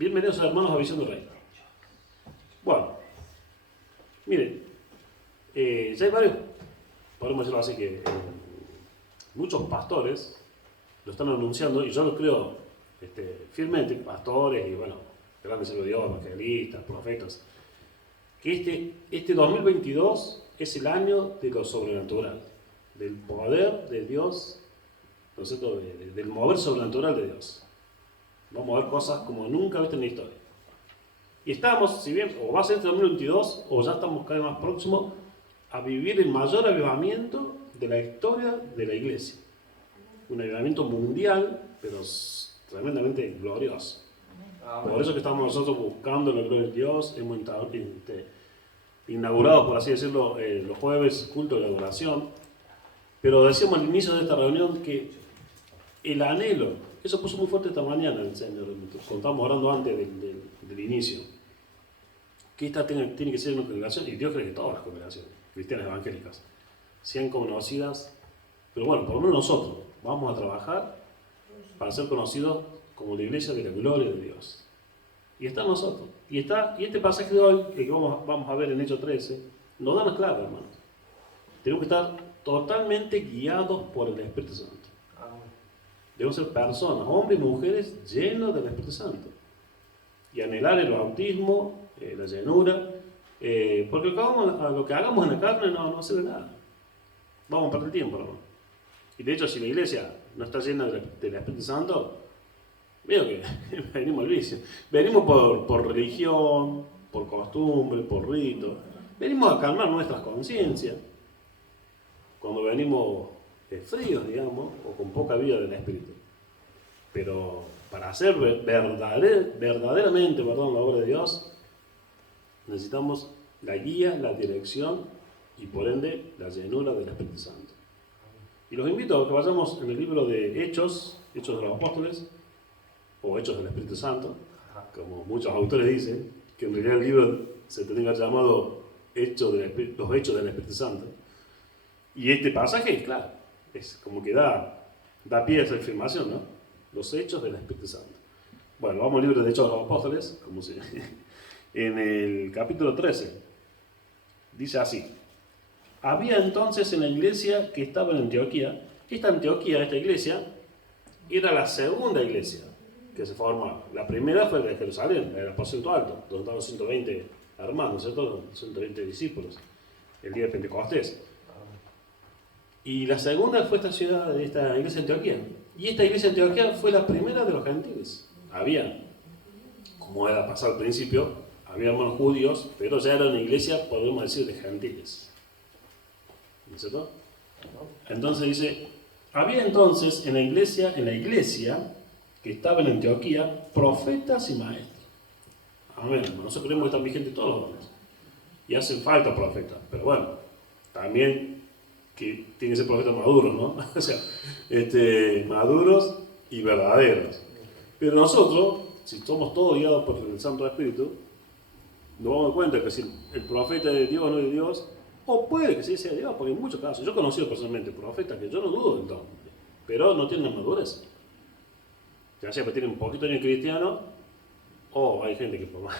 Bienvenidos hermanos a Visión del Reino. Bueno, miren, ya hay varios, podemos decirlo así, que muchos pastores lo están anunciando, y yo lo creo firmemente, pastores y bueno, grandes siervos de Dios, evangelistas, profetas, que este 2022 es el año de lo sobrenatural, del poder de Dios, ¿no es cierto? Del mover sobrenatural de Dios. Vamos a ver cosas como nunca visto en la historia. Y estamos, si bien, o va a ser este 2022, o ya estamos cada vez más próximos a vivir el mayor avivamiento de la historia de la iglesia. Un avivamiento mundial, pero tremendamente glorioso. Por eso que estamos nosotros buscando la gloria de Dios. Hemos inaugurado, por así decirlo, los jueves culto de adoración. Pero decíamos al inicio de esta reunión que el anhelo, eso puso muy fuerte esta mañana el Señor, contamos orando antes del inicio, que esta tiene que ser una congregación, y Dios cree que todas las congregaciones cristianas evangélicas sean conocidas, pero bueno, por lo menos nosotros vamos a trabajar para ser conocidos como la iglesia de la gloria de Dios. Y está en nosotros. Y este pasaje de hoy, que vamos a ver en Hechos 13, nos da una clave, hermanos. Tenemos que estar totalmente guiados por el Espíritu Santo. Debemos ser personas, hombres y mujeres llenos del Espíritu Santo. Y anhelar el bautismo, la llenura, porque lo que hagamos en la carne no sirve de nada. Vamos a perder tiempo, hermano. Y de hecho, si la iglesia no está llena del Espíritu Santo, veo que venimos al vicio. Venimos por religión, por costumbre, por rito. Venimos a calmar nuestras conciencias. Cuando venimos fríos, digamos, o con poca vida del Espíritu. Pero para hacer verdaderamente la obra de Dios, necesitamos la guía, la dirección y por ende la llenura del Espíritu Santo. Y los invito a que vayamos en el libro de Hechos de los Apóstoles, o Hechos del Espíritu Santo, como muchos autores dicen, que en realidad el libro se tendría llamado los Hechos del Espíritu Santo. Y este pasaje, claro, es como que da pie a esa afirmación, ¿no? Los Hechos del Espíritu Santo. Bueno, vamos al libro de Hechos de los Apóstoles, en el capítulo 13. Dice así: había entonces en la iglesia que estaba en Antioquía, esta iglesia, era la segunda iglesia que se formaba. La primera fue la de Jerusalén, la del aposento alto, donde estaban los 120 hermanos, ¿cierto? 120 discípulos, el día de Pentecostés. Y la segunda fue esta iglesia de Antioquía. Y esta iglesia de Antioquía fue la primera de los gentiles. Había, como era pasado al principio, había hermanos judíos, pero ya era una iglesia, podemos decir, de gentiles. ¿No es cierto? Entonces dice, había entonces en la iglesia que estaba en Antioquía, profetas y maestros. Amén. Nosotros creemos que están vigentes todos los hombres. Y hacen falta profetas, pero bueno, también que tienen que ser profetas maduros, ¿no? O sea, maduros y verdaderos. Pero nosotros, si somos todos guiados por el Santo Espíritu, nos damos cuenta que si el profeta es de Dios o no es de Dios, o puede que sí sea de Dios, porque en muchos casos, yo he conocido personalmente profetas que yo no dudo del don, pero no tienen madurez. Ya sea que tienen un poquito de cristiano, o hay gente que por más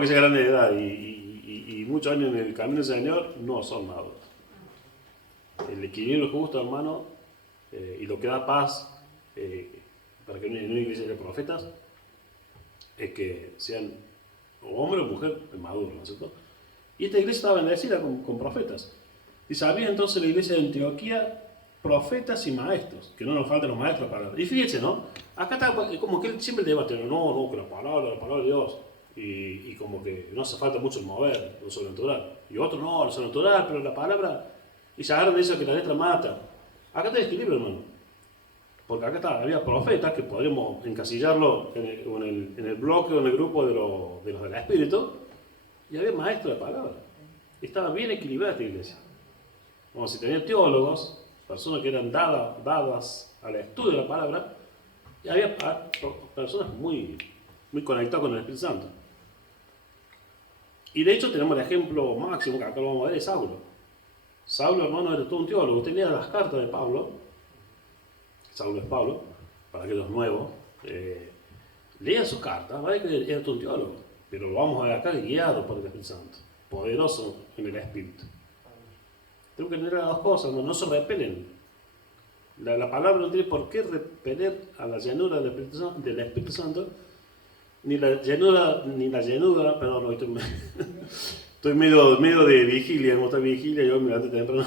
que sea grande de edad y muchos años en el camino del Señor, no son maduros. El equilibrio justo, hermano, y lo que da paz para que en una iglesia de profetas es que sean o hombre o mujer maduros, ¿no es cierto? Y esta iglesia estaba bendecida con profetas. Y había entonces la iglesia de Antioquía profetas y maestros, que no nos falten los maestros para... Y fíjense, ¿no? Acá está como que siempre el debate, no, que la palabra de Dios, y como que no hace falta mucho el mover, lo sobrenatural. Y otro, no, lo sobrenatural, pero la palabra... Y se agarran de eso que la letra mata. Acá está el equilibrio, hermano. Porque acá había profetas que podríamos encasillarlo en el bloque o en el grupo de los del Espíritu, y había maestros de palabra. Y estaba bien equilibrada esta iglesia. Como si tenía teólogos, personas que eran dadas al estudio de la palabra, y había personas muy, muy conectadas con el Espíritu Santo. Y de hecho tenemos el ejemplo máximo, que acá lo vamos a ver, es Saulo. Saulo, hermano, era todo un teólogo. Usted lea las cartas de Pablo. Saulo es Pablo, para aquellos nuevos. Lea sus cartas, va a ver que era un teólogo, pero lo vamos a ver acá guiado por el Espíritu Santo, poderoso en el Espíritu. Tengo que entender las dos cosas, no se repelen. La palabra no tiene por qué repeler a la llenura del Espíritu Santo, ni la llenura, perdón, no, estoy medio de vigilia, como está vigilia, yo me levanto temprano.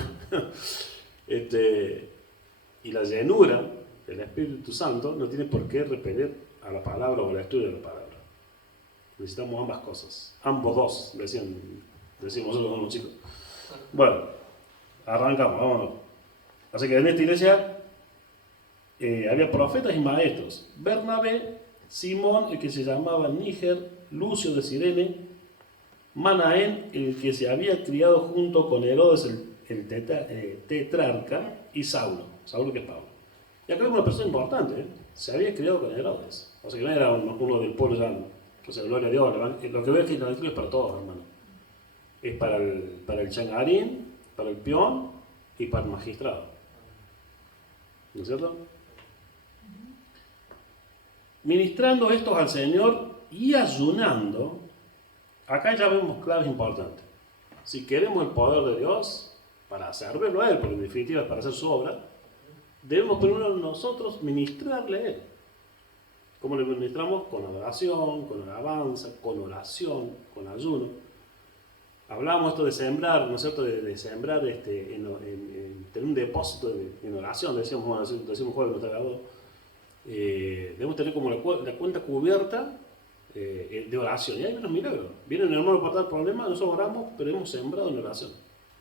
Y la llenura del Espíritu Santo no tiene por qué repeler a la palabra o al estudio de la palabra. Necesitamos ambas cosas, ambos dos, decimos nosotros los chicos. Bueno, arrancamos, vámonos. Así que en esta iglesia había profetas y maestros. Bernabé, Simón, el que se llamaba Níger, Lucio de Cirene, Manaén, el que se había criado junto con Herodes, el tetrarca, y Saulo que es Pablo. Y acá hay una persona importante, se había criado con Herodes. O sea que no era uno del pueblo ya, o sea, gloria a Dios. Lo que veo es que el evangelio es para todos, hermano. Es para el changarín, para el peón y para el magistrado. ¿No es cierto? Ministrando estos al Señor y ayunando, acá ya vemos claves importantes. Si queremos el poder de Dios, para servirlo a Él, porque en definitiva es para hacer su obra, debemos primero nosotros ministrarle a Él. ¿Cómo le ministramos? Con adoración, con alabanza, con oración, con ayuno. Hablábamos esto de sembrar, ¿no es cierto? De sembrar tener un depósito en oración, decíamos jueves, no te grabó. Debemos tener como la cuenta cubierta de oración. Y hay unos milagros. Viene un hermano para dar problemas, nosotros oramos, pero hemos sembrado en oración.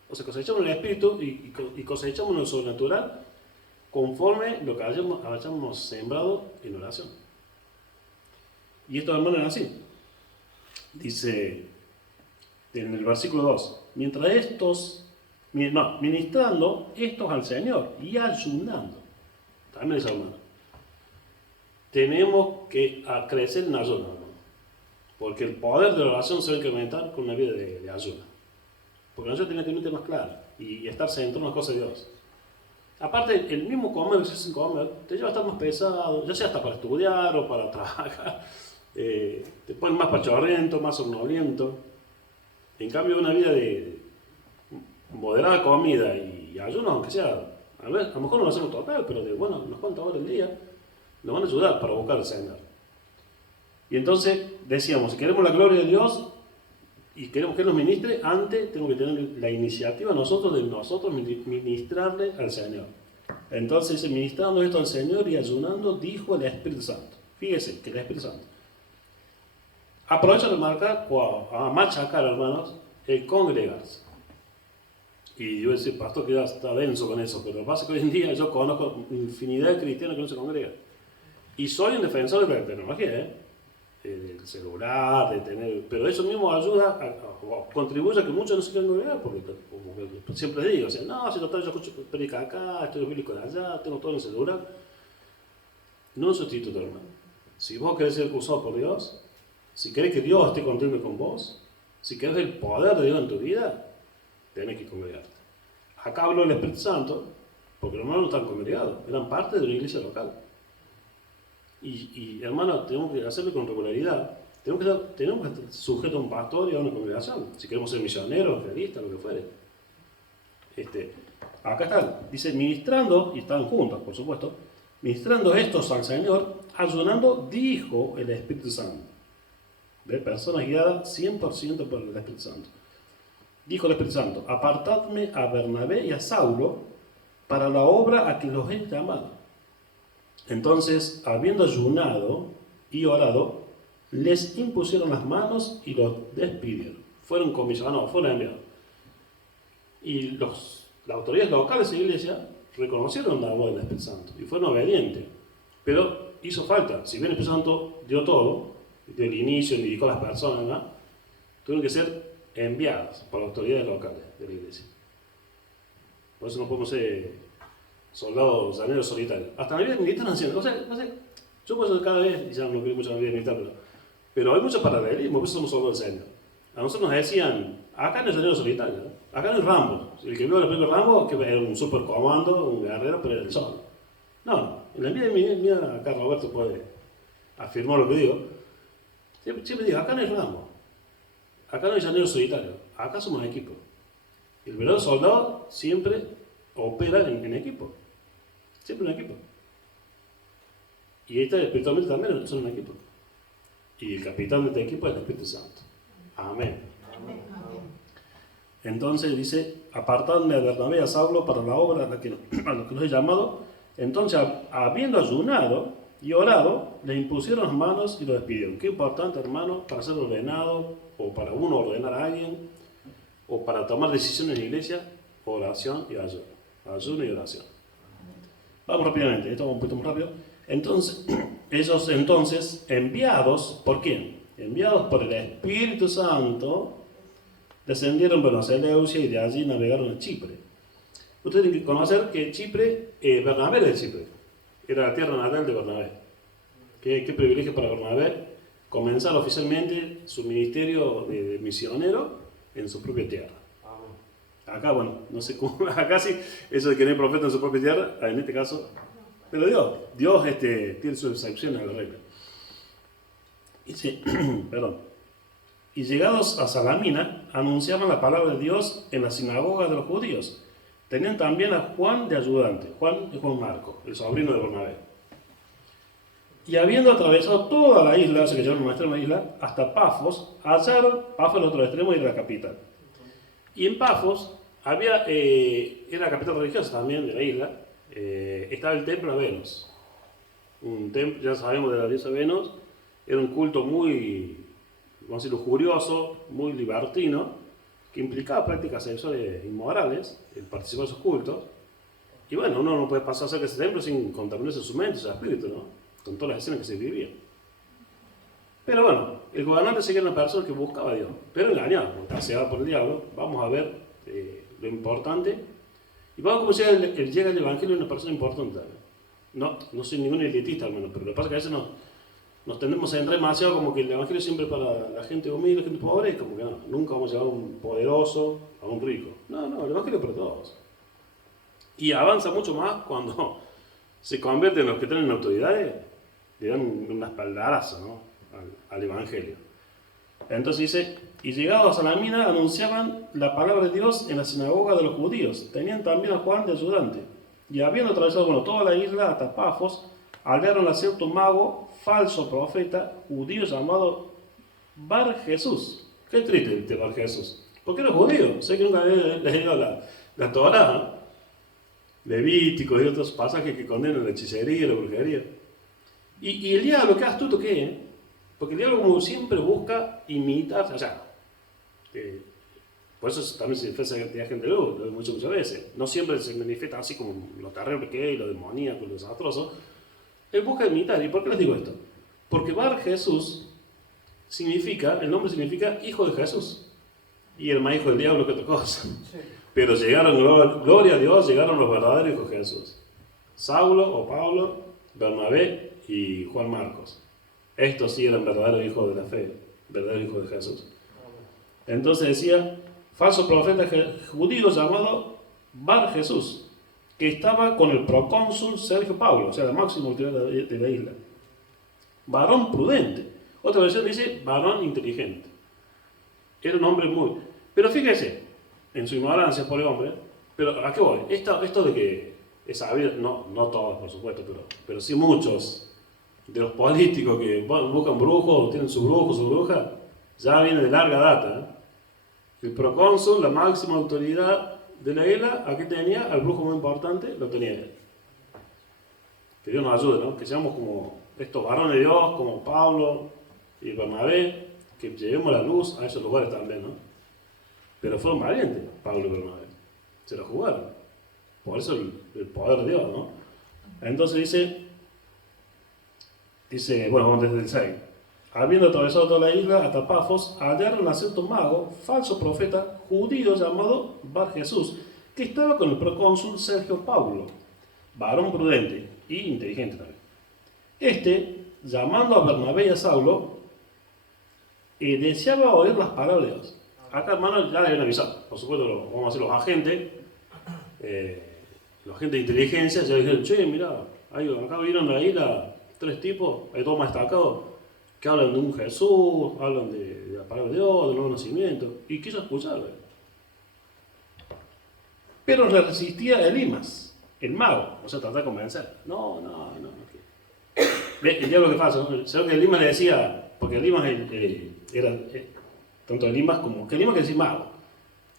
O sea, cosechamos en el Espíritu y cosechamos en lo sobrenatural conforme lo que hayamos sembrado en oración. Y estos hermanos eran así. Dice en el versículo 2, ministrando estos al Señor y ayunando. También es hermano. Tenemos que crecer en ayuno, hermano. Porque el poder de la oración se va a incrementar con una vida de ayuno. Porque nosotros tenemos que tener más claro y estar centrado en las cosas de Dios. Aparte, el mismo comer que se hace sin comer te lleva a estar más pesado, ya sea hasta para estudiar o para trabajar. Te pones más pachorrento, más somnoliento. En cambio, una vida de moderada comida y ayuno, aunque sea, a lo mejor no lo hacemos total, pero de unas cuantas horas al día, nos van a ayudar para buscar el Señor. Y entonces decíamos, si queremos la gloria de Dios y queremos que Él nos ministre, antes tenemos que tener la iniciativa nosotros ministrarle al Señor. Entonces, ministrando esto al Señor y ayunando, dijo el Espíritu Santo. Fíjese que el Espíritu Santo aprovecha de marcar o a machacar, hermanos, el congregarse. Y yo voy a decir, pastor, que ya está denso con eso, pero lo que pasa es que hoy en día yo conozco infinidad de cristianos que no se congregan. Y soy un defensor de la tecnología, del celular, pero eso mismo ayuda o contribuye a que muchos no se quieran congregar, porque como siempre digo, o sea, no, si total yo escucho predica acá, estudio bíblico de allá, tengo todo en el celular. No es sustituto, hermano. Si vos querés ser usado por Dios, si querés que Dios esté contento con vos, si querés el poder de Dios en tu vida, tenés que congregarte. Acá habló el Espíritu Santo, porque los hermanos no están congregados, eran parte de una iglesia local. Y hermano, tenemos que hacerlo con regularidad. Tenemos que estar sujetos a un pastor y a una congregación, si queremos ser misioneros, evangelistas, lo que fuere. Acá están, dice, ministrando, y están juntos, por supuesto, ministrando estos al Señor, ayunando, dijo el Espíritu Santo. ¿Ve? Personas guiadas 100% por el Espíritu Santo. Dijo el Espíritu Santo, apartadme a Bernabé y a Saulo para la obra a que los he llamado. Entonces, habiendo ayunado y orado, les impusieron las manos y los despidieron. Fueron comisionados, fueron enviados. Y las autoridades locales de la iglesia reconocieron la voz del Espíritu Santo y fueron obedientes. Pero hizo falta, si bien el Espíritu Santo dio todo, dio el inicio, indicó a las personas, ¿no? Tuvieron que ser enviadas por las autoridades locales de la iglesia. Por eso no podemos ser soldados llaneros solitarios. Hasta la vida militar no haciendo. O sea, yo por eso cada vez, y ya no quiero mucho la vida militar, pero hay mucho paralelismo, por eso somos soldados del Señor. A nosotros nos decían, acá no es llanero solitario, ¿no? Acá no es Rambo. El que vio el primer Rambo, que era un super comando, un guerrero, pero era el solo. No, en la vida mía acá Roberto puede afirmó lo que digo, siempre digo, acá no hay ramo, acá no hay llanero solitario, acá somos un equipo. El verdadero soldado siempre opera en equipo, siempre en equipo. Y espiritualmente también son un equipo. Y el capitán de este equipo es el Espíritu Santo. Amén. Amén. Entonces dice, apartadme a Bernabé y a Saulo para la obra a lo que los he llamado. Entonces, habiendo ayunado y orado, le impusieron las manos y lo despidieron. Qué importante, hermano, para ser ordenado, o para uno ordenar a alguien, o para tomar decisiones en la iglesia, oración y ayuno. Ayuno y oración. Vamos rápidamente, esto va un poquito más rápido. Entonces, ellos enviados, ¿por quién? Enviados por el Espíritu Santo, descendieron a Seleucia y de allí navegaron a Chipre. Ustedes tienen que conocer que Chipre, Bernabé era de Chipre, era la tierra natal de Bernabé. Qué privilegio para Bernabé comenzar oficialmente su ministerio de misionero en su propia tierra. Acá, bueno, no sé cómo, acá sí, eso de que no hay profeta en su propia tierra, en este caso, pero Dios tiene sus excepciones a la regla. Y llegados a Salamina, anunciaban la palabra de Dios en la sinagoga de los judíos. Tenían también a Juan de ayudante. Juan es Juan Marco, el sobrino de Bernabé. Y habiendo atravesado toda la isla, o sea que llegaron a una extrema isla, hasta Pafos, hallaron, Pafos el otro extremo y era la capital. Y en Pafos era la capital religiosa también de la isla, estaba el templo a Venus. Un templo, ya sabemos de la diosa Venus, era un culto muy, vamos a decir, lujurioso, muy libertino, que implicaba prácticas sexuales inmorales, el participar de esos cultos. Y bueno, uno no puede pasar cerca de ese templo sin contaminarse su mente, su espíritu, ¿no? Con todas las escenas que se vivían. Pero bueno, el gobernante seguía una persona que buscaba a Dios, pero engañado, paseado por el diablo. Vamos a ver lo importante. Y vamos a conocer él llega al Evangelio de una persona importante. No soy ningún elitista al menos, pero lo que pasa es que a veces nos tendemos a entrar demasiado como que el Evangelio siempre es para la gente humilde, la gente pobre, como que no, nunca vamos a llevar a un poderoso, a un rico. No, el Evangelio es para todos. Y avanza mucho más cuando se convierten en los que tienen autoridades, le dan una espaldarazo, ¿no? al Evangelio. Entonces dice, y llegados a Salamina anunciaban la palabra de Dios en la sinagoga de los judíos. Tenían también a Juan de ayudante. Y habiendo atravesado toda la isla hasta Pafos, hallaron a cierto mago, falso profeta, judío llamado Bar Jesús. Qué triste este Bar Jesús. Porque era judío. Sé que nunca le he leído la Torá, ¿no? Levíticos y otros pasajes que condenan la hechicería y la brujería. Y el diablo, qué astuto que es, porque el diablo como siempre busca imitar, o sea, por eso también se disfraza de agente de luz, muchas veces. No siempre se manifiesta así como lo terrible que es, lo demoníaco, lo desastroso. Él busca imitar. ¿Y por qué les digo esto? Porque Bar Jesús el nombre significa hijo de Jesús. Y el más hijo del diablo que otra cosa. Sí. Pero llegaron, gloria a Dios, llegaron los verdaderos hijos de Jesús. Saulo o Pablo, Bernabé y Juan Marcos. Estos sí eran verdaderos hijos de la fe, verdaderos hijos de Jesús. Entonces decía, falso profeta judío llamado Bar Jesús, que estaba con el procónsul Sergio Paulo, o sea, la máxima autoridad de la isla. Varón prudente. Otra versión dice varón inteligente. Era un hombre muy... Pero fíjese, en su ignorancia, pobre hombre, pero ¿a qué voy? Esto de que es sabido, no todos por supuesto, pero sí muchos de los políticos que buscan brujos, tienen su brujo, su bruja, ya viene de larga data. El procónsul, la máxima autoridad de la isla, aquí tenía al brujo muy importante, lo tenía él. Que Dios nos ayude, ¿no? Que seamos como estos varones de Dios, como Pablo y Bernabé, que llevemos la luz a esos lugares también, ¿no? Pero fueron valientes, Pablo y Bernabé. Se la jugaron. Por eso el poder de Dios, ¿no? Entonces dice, bueno, vamos desde el 6. Habiendo atravesado toda la isla hasta Pafos, hallaron a cierto mago, falso profeta, judío llamado Bar Jesús, que estaba con el procónsul Sergio Paulo, varón prudente y inteligente también. Llamando a Bernabé y a Saulo, deseaba oír las palabras de Dios. Acá, hermano, ya le habían avisado. Por supuesto, vamos a hacer los agentes de inteligencia, ya dijeron, che, mirá, acá vieron la isla, tres tipos, hay dos más destacados, que hablan de un Jesús, hablan de la palabra de Dios, del nuevo nacimiento, y quiso escucharlo. Pero le resistía Elimas, el mago, o sea, trataba de convencer. No. Ve, el diablo que pasa, ¿no? Solo que Elimas le decía, porque Elimas era tanto Elimas como que Elimas que decía mago,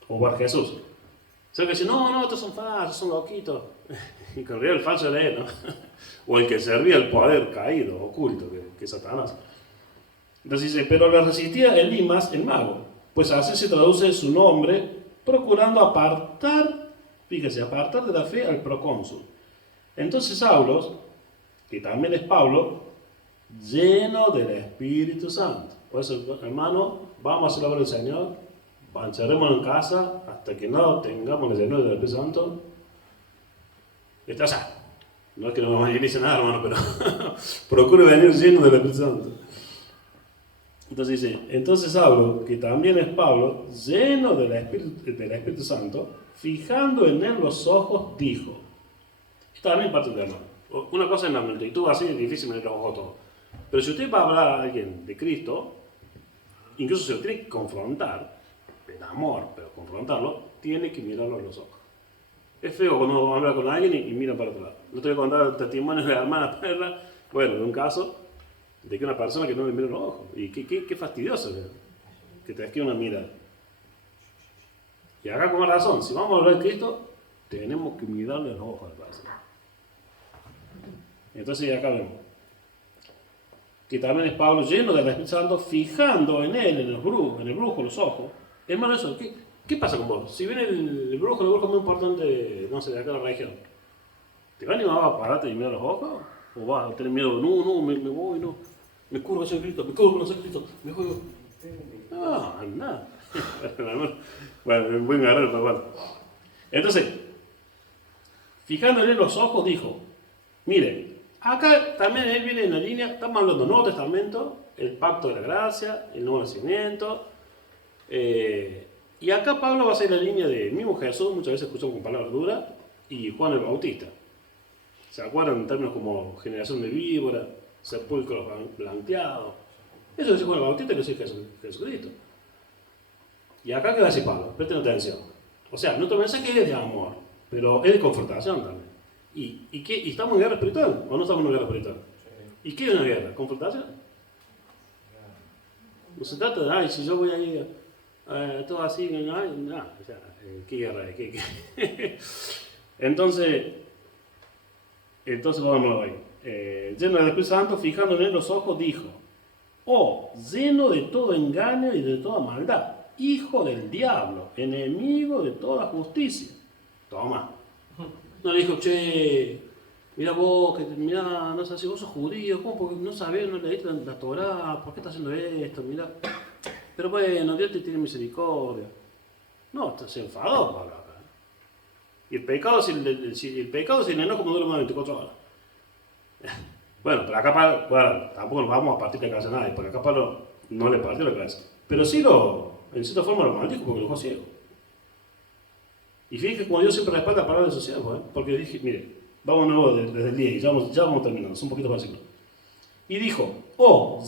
o Bar Jesús. Solo que decía, no, estos son falsos, son loquitos. Y que en realidad el falso era él, ¿no? O el que servía el poder caído, oculto, que es Satanás. Entonces dice, pero le resistía Elimas, el mago, pues así se traduce su nombre, procurando apartar de la fe al procónsul. Entonces Saulo, que también es Pablo, lleno del Espíritu Santo. Por eso, hermano, vamos a hacer la obra del Señor, encerrémonos en casa hasta que no tengamos la llenura del Espíritu Santo. O sea, no es que no me dice nada, hermano, pero procure venir lleno del Espíritu Santo. Entonces dice, entonces Saulo, que también es Pablo, lleno del Espíritu Santo, fijando en él los ojos, dijo. Esto también parte de hermano. Una cosa en la multitud así es difícil meter los ojos todos. Pero si usted va a hablar a alguien de Cristo, incluso si lo tiene que confrontar, en amor, pero confrontarlo, tiene que mirarlo a los ojos. Es feo cuando uno habla con alguien y mira para otro lado. No te voy a contar el testimonio de la hermana Perla, bueno, de un caso de que una persona que no le mira los ojos. Y qué fastidioso que te esquiva una mirada. Y acá con razón, si vamos a hablar de Cristo, tenemos que mirarle los ojos a la persona. Entonces acá vemos que también es Pablo lleno del Espíritu Santo, fijando en él, en el brujo, los ojos. Hermano, eso, ¿qué pasa con vos? Si viene el brujo es muy importante, no sé, de acá de la región, ¿te va a animar a pararte y mirar los ojos? ¿O vas a tener miedo? No, me voy, no. Me curvo que soy Cristo, me juego. No, anda. Bueno, un buen guerrero, pero bueno. Entonces, fijándole en los ojos, dijo, mire, acá también él viene en la línea, estamos hablando del Nuevo Testamento, el pacto de la gracia, el nuevo nacimiento, y acá Pablo va a ser la línea del mismo Jesús, muchas veces escuchamos con palabras duras, y Juan el Bautista. ¿Se acuerdan en términos como generación de víbora, sepulcros blanqueados? Eso dice Juan el Bautista y lo dice Jesucristo. Y acá, ¿qué va a decir Pablo? Presten atención. O sea, nuestro mensaje es de amor, pero es de confrontación también. ¿Y estamos en guerra espiritual o no estamos en guerra espiritual? ¿Y qué es una guerra? ¿Confrontación? No se trata de, si yo voy a ir todo así, no, o sea, ¿qué guerra es? ¿Qué? Entonces vamos ahí. Lleno del Espíritu Santo, fijando en él los ojos, dijo, lleno de todo engaño y de toda maldad, hijo del diablo, enemigo de toda justicia. Toma. No le dijo, mira vos, mira, no sé si vos sos judío, ¿cómo? Porque no sabés, no leíste la Torá, ¿por qué estás haciendo esto? Mira. Pero bueno, Dios te tiene misericordia. No, se enfadó Pablo acá. Y el pecado, si el enojo no dura más de 24 horas. Bueno, pero acá Pablo, tampoco nos vamos a partir la cabeza a nadie, porque acá Pablo no le partió la cabeza. Pero sí en cierta forma lo maldijo porque lo dejó ciego. Y fíjense como Dios siempre respalda la palabra de sus siervos, porque dije, mire, vamos de nuevo desde el 10 y ya vamos terminando, son un poquito básicos. Y dijo,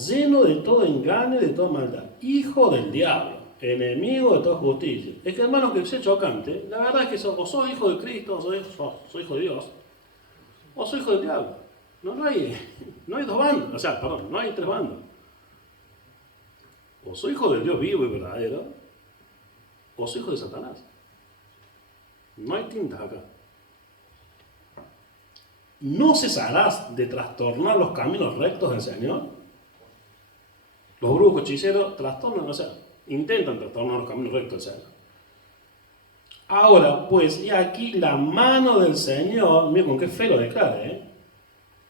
lleno de todo engaño y de toda maldad, hijo del diablo, enemigo de toda justicia. Es que hermano, que sea chocante, la verdad es que o sos hijo de Cristo, o sos hijo de Dios, o sos hijo del diablo. No hay dos bandos, no hay tres bandos. O soy hijo del Dios vivo y verdadero, o soy hijo de Satanás. No hay tintas acá. ¿No cesarás de trastornar los caminos rectos del Señor? Los brujos hechiceros trastornan, intentan trastornar los caminos rectos del Señor. Ahora, pues, y aquí la mano del Señor, mira con qué fe lo declara,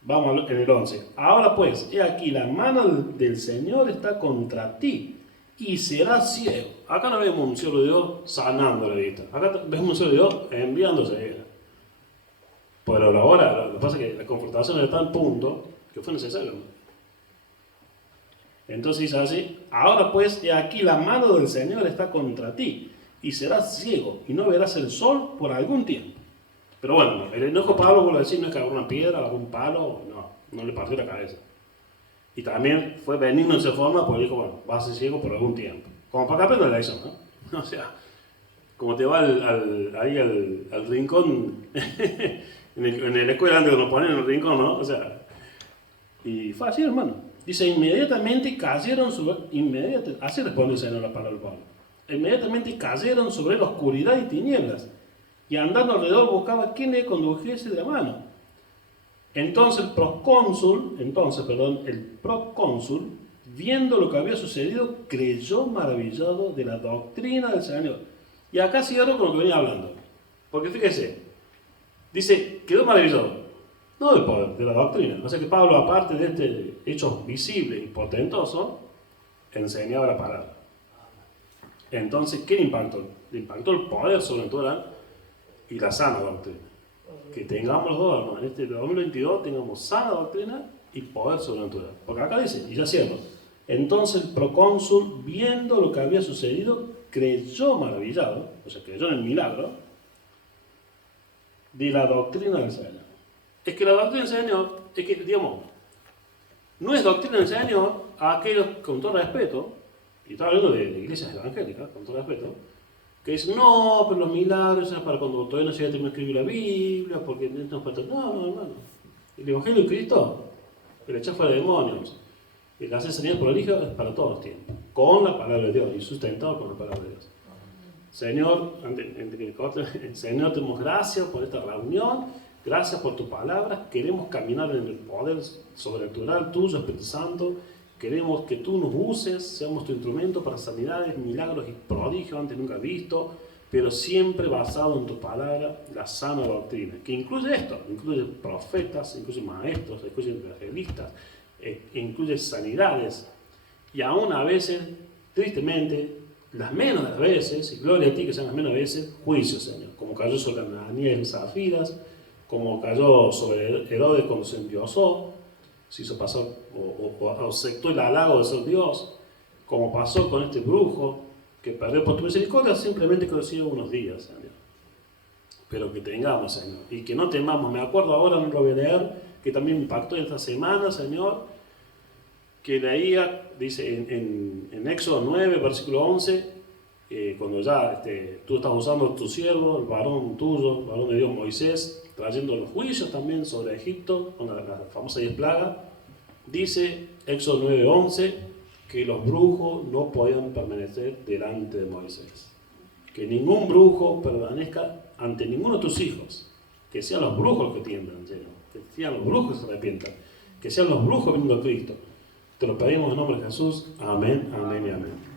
Vamos en el 11. Ahora pues, he aquí, la mano del Señor está contra ti y serás ciego. Acá no vemos un siervo de Dios sanando la vista. Acá vemos un siervo de Dios enviándose. Pero ahora, lo que pasa es que la confrontación está en punto que fue necesario. Entonces dice así, ahora pues, he aquí, la mano del Señor está contra ti y serás ciego y no verás el sol por algún tiempo. Pero bueno, el enojo Pablo, vuelvo a decir, no es que agarró una piedra, algún palo, no. no le partió la cabeza. Y también fue benigno en esa forma porque dijo, bueno, vas a ser ciego por algún tiempo. Como para que aprenda la lección, ¿no? O sea, como te va ahí al rincón, en la escuela antes nos ponen en el rincón, ¿no? O sea, y fue así, hermano. Dice, inmediatamente cayeron sobre... así responde el Señor la palabra del Pablo. Inmediatamente cayeron sobre la oscuridad y tinieblas, y andando alrededor buscaba quién le condujese de la mano. Entonces el procónsul, viendo lo que había sucedido, creyó maravillado de la doctrina del Señor. Y acá cierro con lo que venía hablando. Porque fíjese, dice, quedó maravillado. No del poder, de la doctrina. O sea que Pablo, aparte de este hecho visible y portentoso, enseñaba la palabra. Entonces, ¿qué le impactó? Le impactó el poder sobrenatural y la sana doctrina. Que tengamos los dos, hermano. En este 2022 tengamos sana doctrina y poder sobrenatural. Porque acá dice, y ya cierro, entonces el procónsul, viendo lo que había sucedido, creyó maravillado, o sea, creyó en el milagro, de la doctrina del Señor. Es que la doctrina del Señor, es que, digamos, no es doctrina del Señor a aquellos, con todo respeto, y estaba hablando de iglesias evangélicas, con todo respeto, que dicen, no, pero los milagros es para cuando todavía no se haya terminado de escribir la Biblia, porque no nos falta. No, hermano. El Evangelio de Cristo, el echar fuera de demonios, el hacer señales prodigios es para todos los tiempos, con la palabra de Dios y sustentado con la palabra de Dios. Señor, Señor, te damos gracias por esta reunión, gracias por tu palabra, queremos caminar en el poder sobrenatural tuyo, Espíritu Santo. Queremos que tú nos uses, seamos tu instrumento para sanidades, milagros y prodigios antes nunca vistos, pero siempre basado en tu palabra, la sana doctrina, que incluye esto, incluye profetas, incluye maestros, incluye evangelistas, incluye sanidades, y aún a veces, tristemente, las menos de las veces, y gloria a ti que sean las menos veces, juicios, Señor, como cayó sobre Ananías y Zafiras, como cayó sobre Herodes cuando se endiosó, se hizo pasar o aceptó el halago de ser Dios, como pasó con este brujo que perdió por tu misericordia simplemente que recibió unos días, Señor. Pero que tengamos, Señor, y que no temamos. Me acuerdo ahora, no lo voy a leer, que también me impactó esta semana, Señor, que leía, dice en Éxodo 9, versículo 11, cuando ya tú estás usando a tu siervo, el varón tuyo, el varón de Dios Moisés, trayendo los juicios también sobre Egipto, con la famosa 10 plagas, dice Éxodo 9:11 que los brujos no podían permanecer delante de Moisés. Que ningún brujo permanezca ante ninguno de tus hijos. Que sean los brujos los que tiemblan, que sean los brujos que se arrepientan, que sean los brujos viniendo a Cristo. Te lo pedimos en nombre de Jesús. Amén, amén y amén.